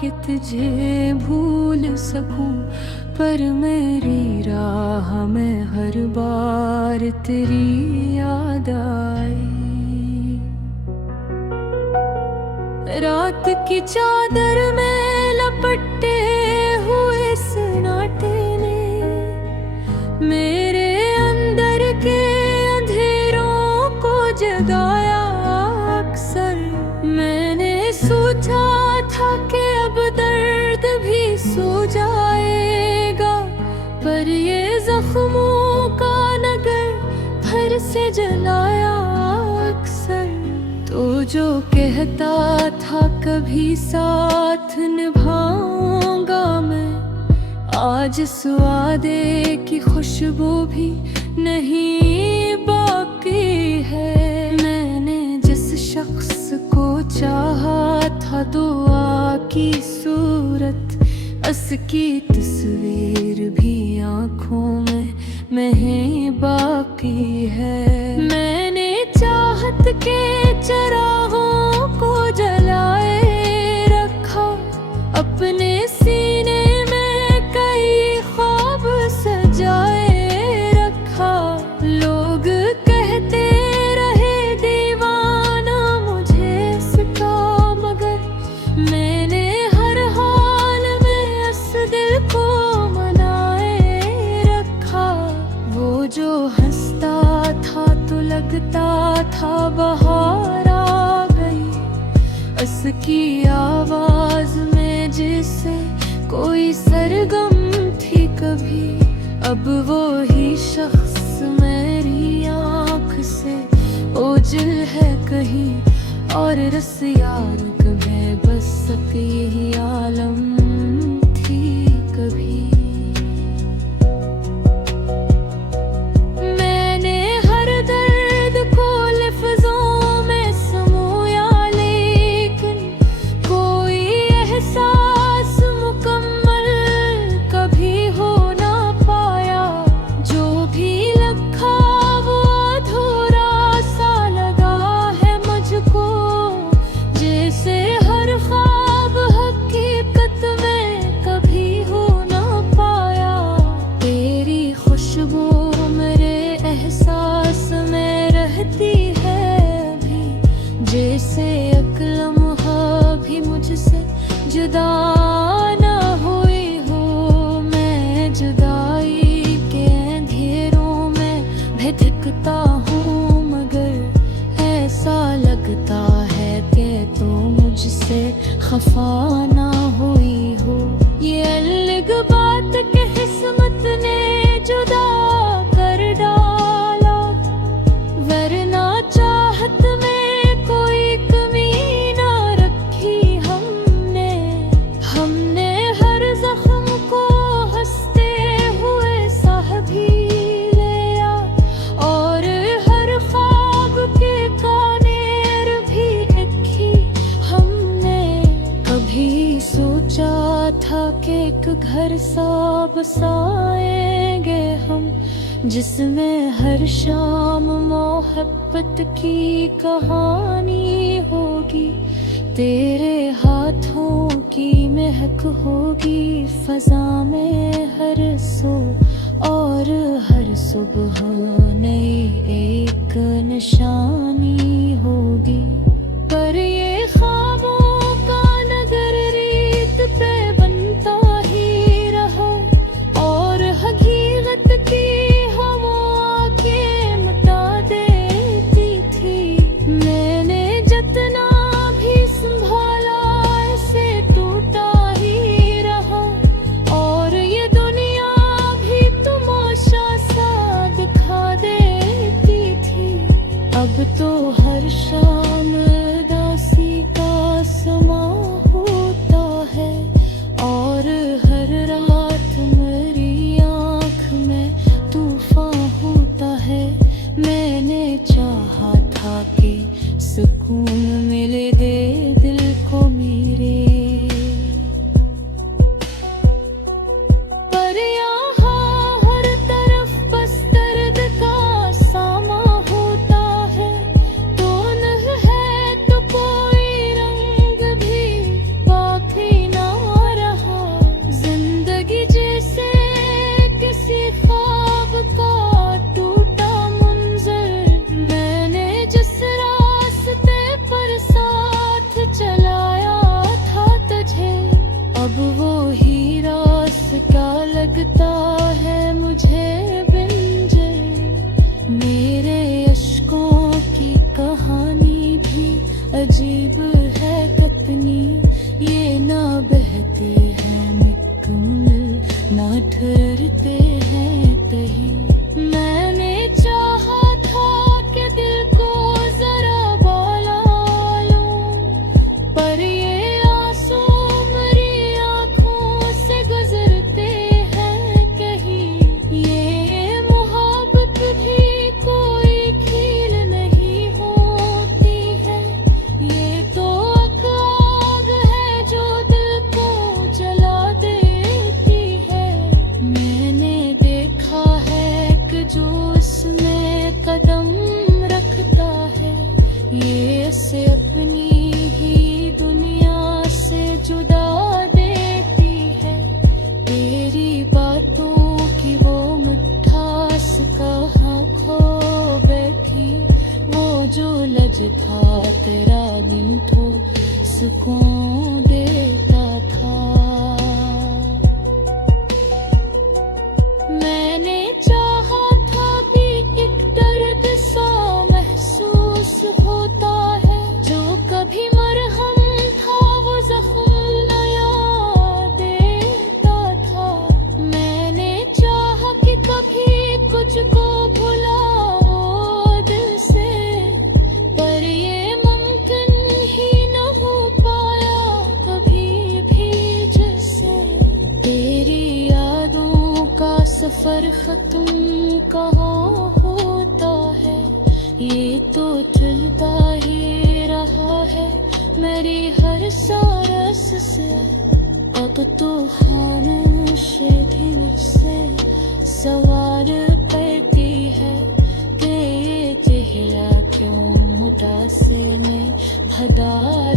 कि तुझे भूल सकूं, पर मेरी राह में हर बार तेरी याद आई। रात की चादर में लपटे हुए सन्नाटे ने मेरे अंदर के अंधेरों को जगाया। अक्सर मैंने सोचा था कि अब दर्द भी सो जाएगा, पर ये जख्मों का नगर फिर से जलाया। अक्सर तो जो कहता था कभी साथ निभाऊंगा मैं, आज इस वादे की खुशबू भी नहीं बाकी है। मैंने जिस शख्स को चाहा था दुआ की सूरत, उसकी तस्वीर भी आंखों में नहीं बाकी है। मैंने चाहत के चरागों को जलाए रखा, अपने सीने में कई ख्वाब सजाए रखा। लोग कहते रहे दीवाना मुझे इसका, मगर मैंने हर हाल में इस दिल को मनाए रखा। वो जो हंसता था तो लगता था बहार आ गई, उसकी आवाज में जिसे कोई सरगम थी कभी। अब वो ही शख्स मेरी आँख से ओझल है कहीं, और रस यार कभी बस यही आलम थी कभी। जैसे अक्ल लम्हा भी मुझसे जुदा ना हुई हो। मैं जुदाई के अंधेरों में भटकता हूँ, मगर ऐसा लगता है कि तू मुझसे खफा ना हुई हो। ये अलग बात के किस्मत ने जुदा कर डाला, वरना चाहत में था कि एक घर सा बसाएंगे हम, जिसमें हर शाम मोहब्बत की कहानी होगी। तेरे हाथों की महक होगी फजा में हर सो, और हर सुबह नई एक निशानी होगी। पर ये ख्वाबों का नगर रीत पे बनता ही रहा, और हकीकत की हवा के मिटा देती थी। मैंने जितना भी संभाला इसे टूटा ही रहा, और ये दुनिया भी तमाशा सा दिखा देती थी। अब तो हर शाम उदासी अब वो हीरा क्या लगता है मुझे बिंजर। मेरे अश्कों की कहानी भी अजीब है कितनी, ये ना बहते हैं मुकम्मल ना ठहरते हैं कहीं। मैंने चाहा था कि दिल को जरा बाला लूं, पर ये आंसू मेरी आंखों से गुजरते हैं कहीं। ये मोहब्बत भी कोई खेल नहीं होती है, ये तो आग है जो दिल को जला देती है। मैंने देखा है कि जो इसमें कदम रखता है, ये इसे अपनी ही दुनिया से जुदा देती है। तेरी बातों की वो मिठास कहाँ खो बैठी, वो जो लजता तेरा मिनटो सुकून देता था। मैंने चाहा था भी एक दर्द सा महसूस होता है, जो कभी मरहम था वो जख्म नया देता था। मैंने चाहा कि कभी तुझको भुलाओ दिल से, पर ये मुमकिन ही न हो पाया कभी भी जैसे। तेरी यादों का सफर खत्म कहाँ होता है, ये तो चलता ही रहा है मेरी हर सांस से। अब तो खामोशी भी मुझसे सवाल करती है कि ये चेहरा क्यों उदासी ने भदार